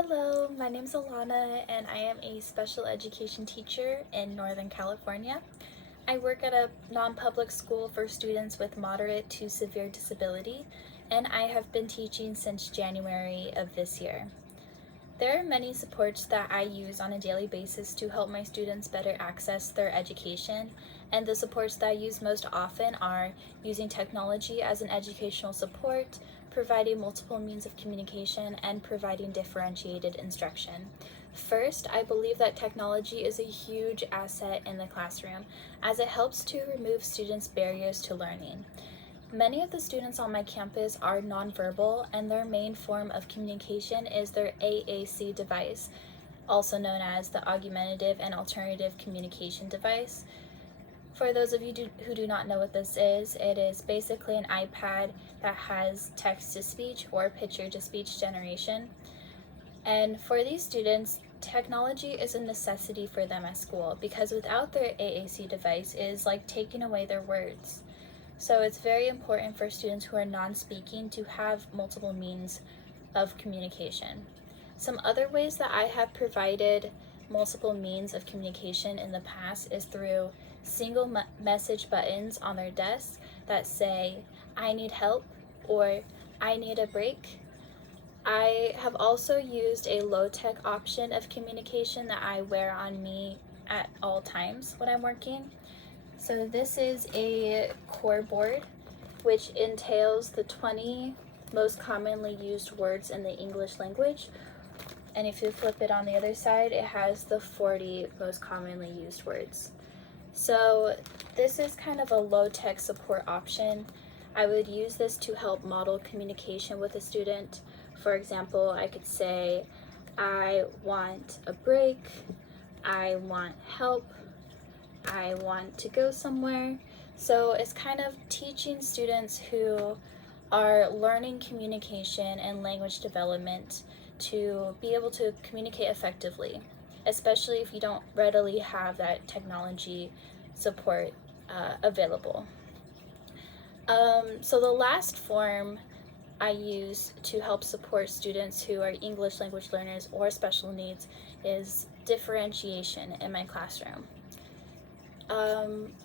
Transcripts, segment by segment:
Hello, my name is Alana and I am a special education teacher in Northern California. I work at a non-public school for students with moderate to severe disability, and I have been teaching since January of this year. There are many supports that I use on a daily basis to help my students better access their education, and the supports that I use most often are using technology as an educational support, providing multiple means of communication, and providing differentiated instruction. First, I believe that technology is a huge asset in the classroom as it helps to remove students' barriers to learning. Many of the students on my campus are nonverbal, and their main form of communication is their AAC device, also known as the Augmentative and Alternative Communication Device. For those of you who do not know what this is, it is basically an iPad that has text-to-speech or picture-to-speech generation. And for these students, technology is a necessity for them at school because without their AAC device, it is like taking away their words. So it's very important for students who are non-speaking to have multiple means of communication. Some other ways that I have provided multiple means of communication in the past is through single message buttons on their desks that say, "I need help" or "I need a break." I have also used a low-tech option of communication that I wear on me at all times when I'm working. So this is a core board, which entails the 20 most commonly used words in the English language. And if you flip it on the other side, it has the 40 most commonly used words. So this is kind of a low-tech support option. I would use this to help model communication with a student. For example, I could say, "I want a break," "I want help," "I want to go somewhere." So it's kind of teaching students who are learning communication and language development to be able to communicate effectively, especially if you don't readily have that technology support available. So the last form I use to help support students who are English language learners or special needs is differentiation in my classroom.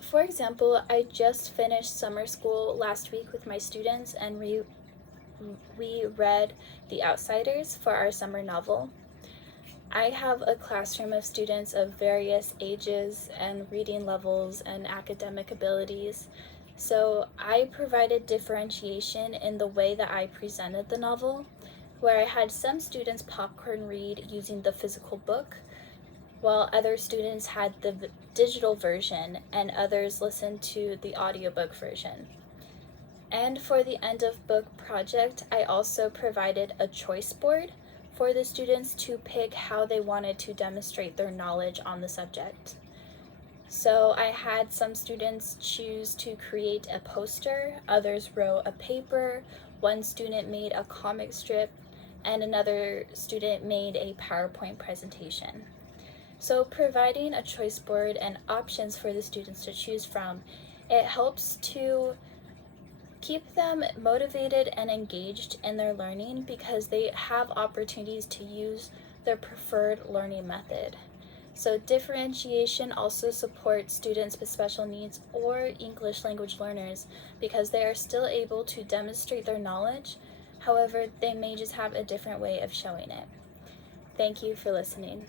For example, I just finished summer school last week with my students, and we read The Outsiders for our summer novel. I have a classroom of students of various ages and reading levels and academic abilities, so I provided differentiation in the way that I presented the novel, where I had some students popcorn read using the physical book, while other students had the digital version and others listened to the audiobook version. And for the end of book project, I also provided a choice board for the students to pick how they wanted to demonstrate their knowledge on the subject. So I had some students choose to create a poster, others wrote a paper, one student made a comic strip, and another student made a PowerPoint presentation. So providing a choice board and options for the students to choose from, it helps to keep them motivated and engaged in their learning because they have opportunities to use their preferred learning method. So differentiation also supports students with special needs or English language learners because they are still able to demonstrate their knowledge. However, they may just have a different way of showing it. Thank you for listening.